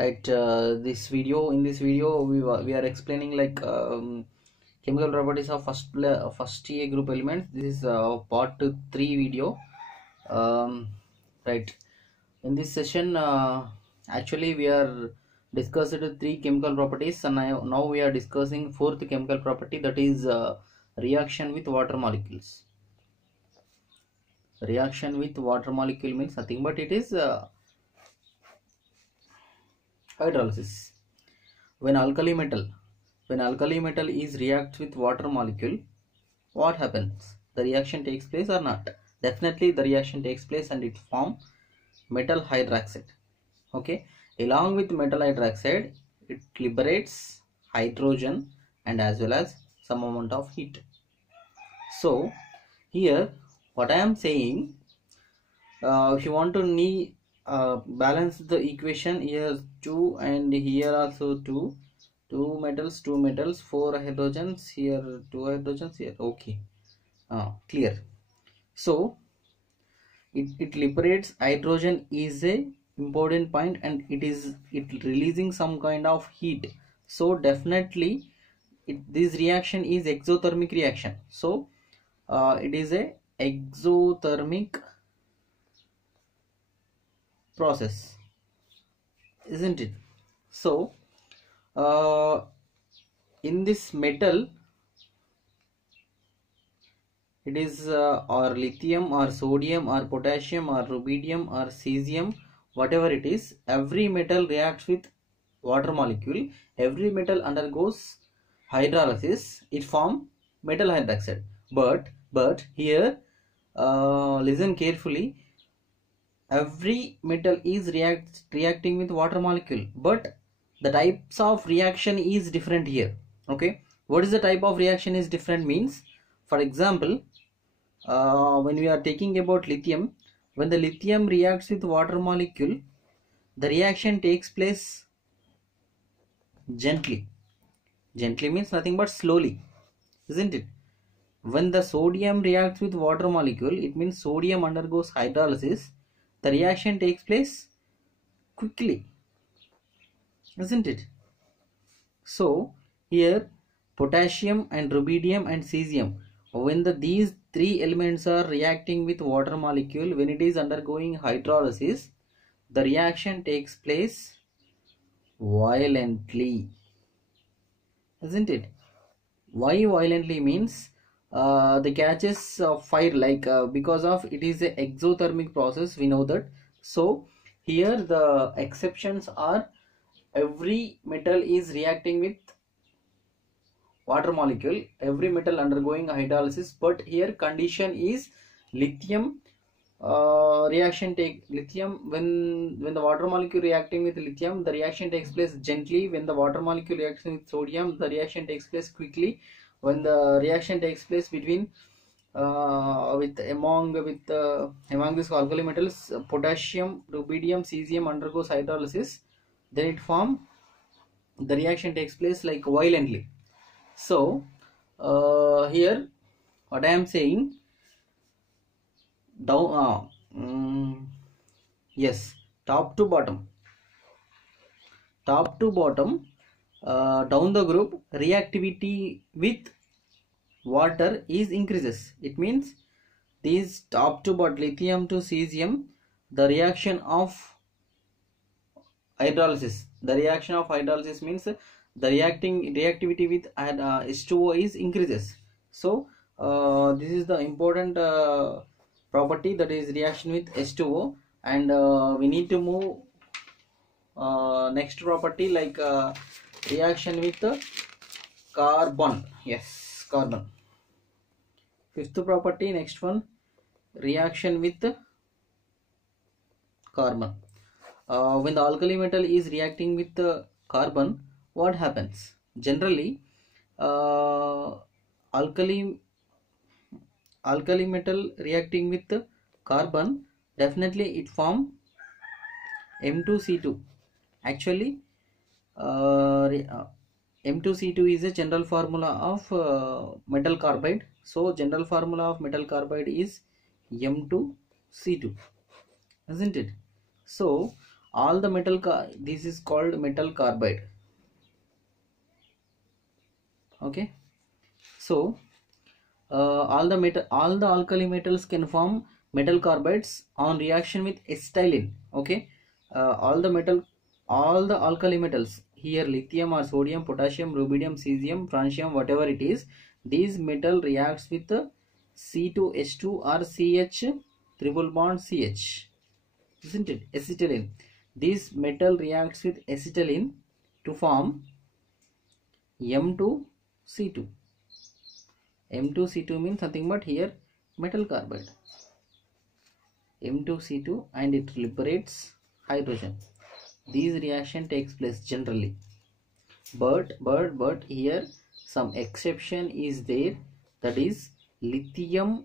Right, in this video we are explaining like chemical properties of first A group elements. This is part 3 video. um, right, in this session actually we are discussed 3 chemical properties, and now we are discussing fourth chemical property, that is reaction with water molecules. Reaction with water molecule means nothing but it is hydrolysis. When alkali metal is reacts with water molecule, what happens? The reaction takes place or not? Definitely the reaction takes place and it forms metal hydroxide. Okay, along with metal hydroxide, it liberates hydrogen and as well as some amount of heat. So here what I am saying, if you want to balance the equation, here 2 and here also 2 metals, 4 hydrogens, here 2 hydrogens, here. Okay, clear. So it liberates hydrogen is a important point, and it releasing some kind of heat. So definitely this reaction is exothermic reaction. So it is a exothermic process, isn't it? So in this metal, it is or lithium or sodium or potassium or rubidium or cesium, whatever it is, every metal reacts with water molecule. Every metal undergoes hydrolysis, it forms metal hydroxide. But here listen carefully, every metal is reacting with water molecule, but the types of reaction is different here. Okay, what is the type of reaction is different means, for example, when we are taking about lithium, when the lithium reacts with water molecule, the reaction takes place gently means nothing but slowly, isn't it? When the sodium reacts with water molecule, it means sodium undergoes hydrolysis, the reaction takes place quickly, isn't it? So here potassium and rubidium and cesium, when these 3 elements are reacting with water molecule, when it is undergoing hydrolysis, the reaction takes place violently, isn't it? Why violently means the catches of fire, like because of it is a exothermic process, we know that. So here the exceptions are every metal is reacting with water molecule, every metal undergoing hydrolysis, but here condition is lithium when the water molecule reacting with lithium, the reaction takes place gently. When the water molecule reacts with sodium, the reaction takes place quickly. When the reaction takes place between among these alkali metals, potassium, rubidium, cesium undergoes hydrolysis, then the reaction takes place like violently. So here what I am saying, down yes, top to bottom down the group, reactivity with water is increases. It means these top to bottom, lithium to cesium, the reaction of hydrolysis means the reactivity with H2O is increases. So this is the important property, that is reaction with H2O, and we need to move next property, like reaction with carbon. Yes, carbon. Fifth property, next one, reaction with carbon. When the alkali metal is reacting with the carbon, what happens? Generally alkali metal reacting with the carbon, definitely it form M2C2. Actually M2C2 is a general formula of metal carbide. So general formula of metal carbide is M2C2, isn't it? So all the this is called metal carbide. Okay, so all the alkali metals can form metal carbides on reaction with acetylene. Okay, all the alkali metals here, lithium or sodium, potassium, rubidium, cesium, francium, whatever it is, these metal reacts with C2H2 or CH triple bond CH, isn't it, acetylene. This metal reacts with acetylene to form M2C2. M2C2 means nothing but here metal carbide, M2C2, and it liberates hydrogen. This reaction takes place generally, but here some exception is there, that is lithium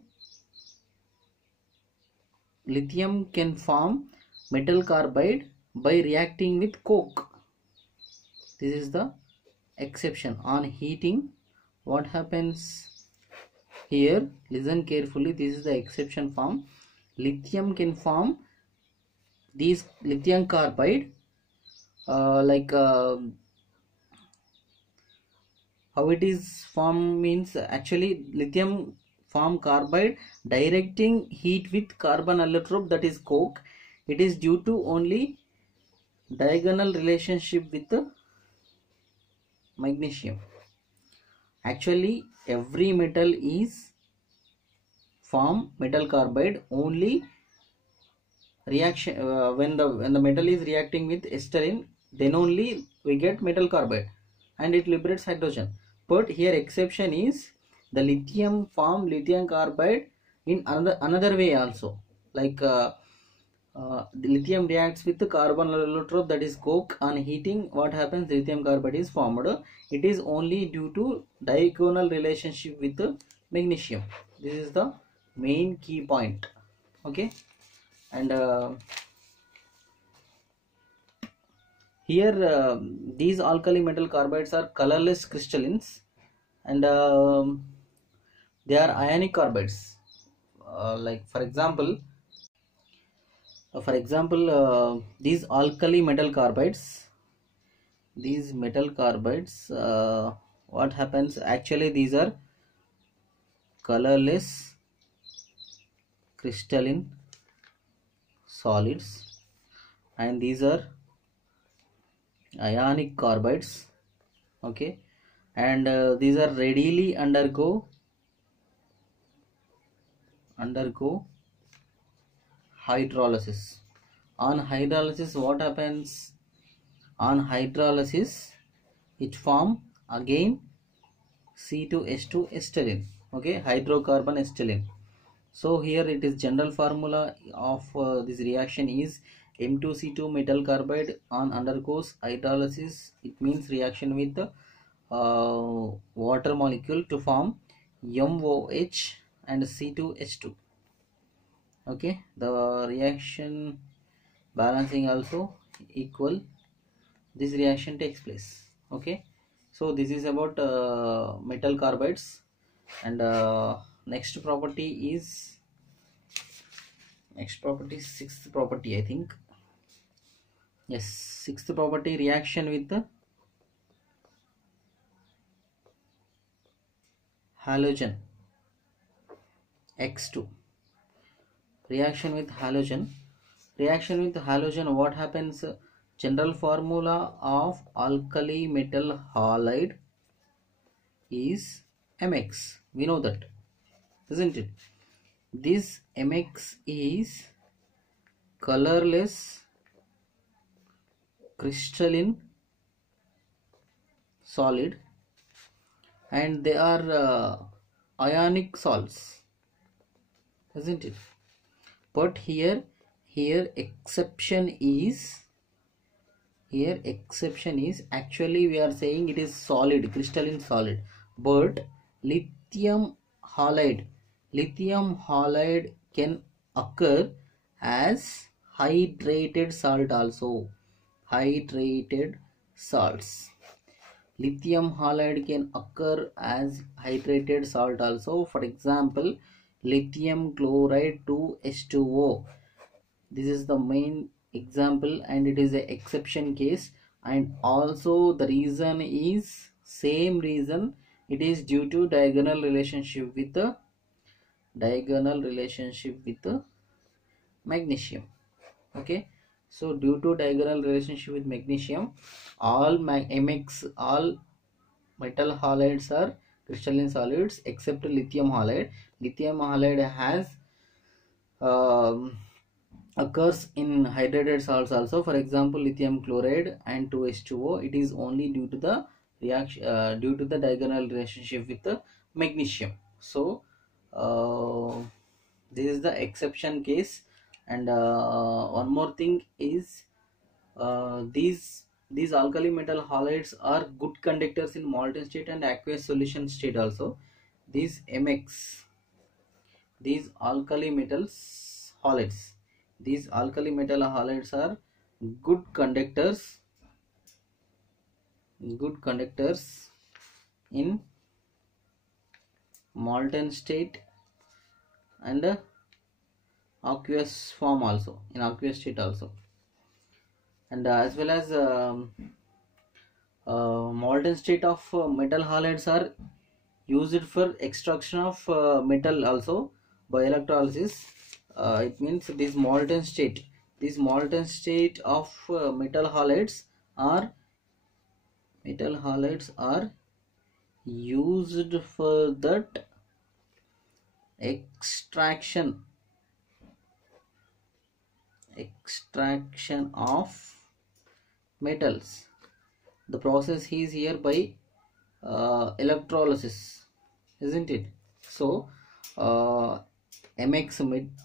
can form metal carbide by reacting with coke. This is the exception. On heating, what happens here, listen carefully, this is the exception form. Lithium can form these lithium carbide how it is formed means, actually lithium form carbide directing heat with carbon allotrope, that is coke. It is due to only diagonal relationship with the magnesium. Actually every metal is form metal carbide only reaction when the metal is reacting with acetylene, then only we get metal carbide and it liberates hydrogen. But here exception is the lithium form lithium carbide in another way also, like the lithium reacts with the carbon allotrope, that is coke. On heating, what happens, lithium carbide is formed. It is only due to diagonal relationship with the magnesium. This is the main key point. Okay, and here these alkali metal carbides are colorless crystallines, and they are ionic carbides. Like for example, these alkali metal carbides, what happens, actually these are colorless crystalline solids, and these are ionic carbides. Okay, and these are readily undergo hydrolysis. On hydrolysis, what happens, on hydrolysis it form again C2H2 acetylene. Okay, hydrocarbon acetylene. So here it is general formula of this reaction is M2C2 metal carbide on undergoes hydrolysis. It means reaction with the water molecule to form MOH and C2H2. Okay, the reaction balancing also equal, this reaction takes place. Okay, so this is about metal carbides, and next property is sixth property, I think. Yes, sixth property, reaction with the halogen X2. Reaction with halogen, what happens, general formula of alkali metal halide is Mx. We know that, isn't it? This Mx is colorless crystalline solid, and they are ionic salts, isn't it? But here exception is actually we are saying it is solid, crystalline solid, but lithium halide can occur as hydrated salt also. Hydrated salts, lithium halide can occur as hydrated salt also. For example, lithium chloride 2H2O. This is the main example, and it is a exception case, and also the reason is same reason. It is due to diagonal relationship with the magnesium. Okay, so due to diagonal relationship with magnesium, all all metal halides are crystalline solids except lithium halide. Lithium halide has occurs in hydrated salts also. For example, lithium chloride and 2H2O. It is only due to the reaction, due to the diagonal relationship with the magnesium. So this is the exception case. And one more thing is, these alkali metal halides are good conductors in molten state and aqueous solution state also. These MX, these alkali metals halides, these alkali metal halides are good conductors in molten state and aqueous form also, in aqueous state also. And as well as molten state of metal halides are used for extraction of metal also by electrolysis. It means this molten state of metal halides are used for that extraction of metals. The process is here by electrolysis, isn't it? So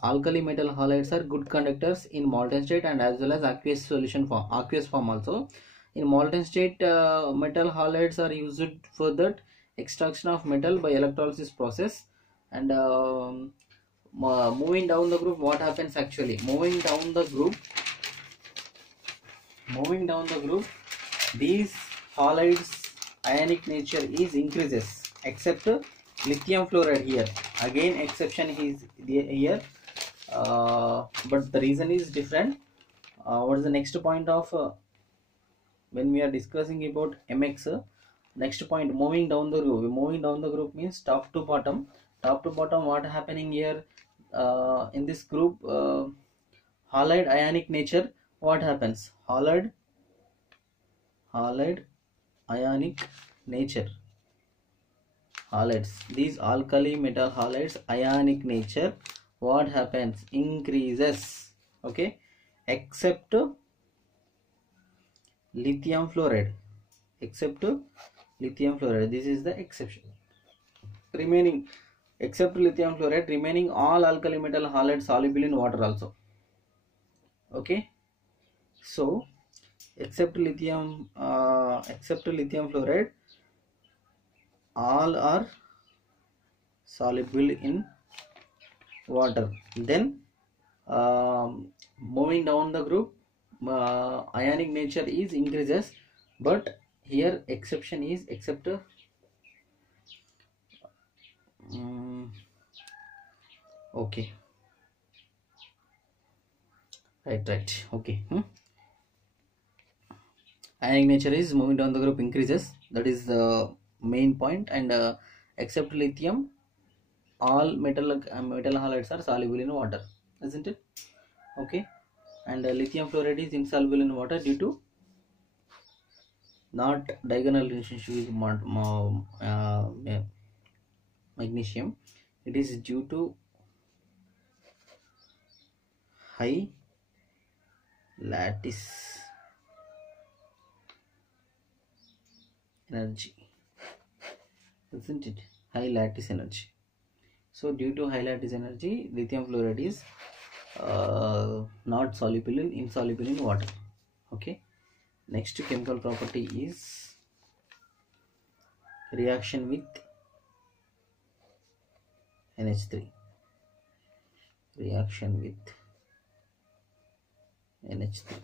alkali metal halides are good conductors in molten state and as well as aqueous form also. In molten state, metal halides are used for that extraction of metal by electrolysis process. And moving down the group, what happens actually? Moving down the group, these halides ionic nature is increases except lithium fluoride. Here again exception is here, but the reason is different. What is the next point of when we are discussing about MX? Next point, moving down the group means top to bottom. What happening here in this group? Halide ionic nature. What happens? Halide ionic nature. Halides, these alkali metal halides ionic nature, what happens? Increases. Okay, except lithium fluoride. This is the exception. Remaining, except lithium fluoride, remaining all alkali metal halides soluble in water also. Okay, so except lithium fluoride, all are soluble in water. Then moving down the group, ionic nature is increases, but here exception is except okay, right, okay. Ionic nature is moving down the group increases, that is the main point. And except lithium, all metal halides are soluble in water, isn't it? Okay, and lithium fluoride is insoluble in water due to not diagonal relationship with magnesium. It is due to high lattice energy, isn't it? High lattice energy. So due to high lattice energy, lithium fluoride is not insoluble in water. Okay, next chemical property is reaction with NH3. Reaction with NH3.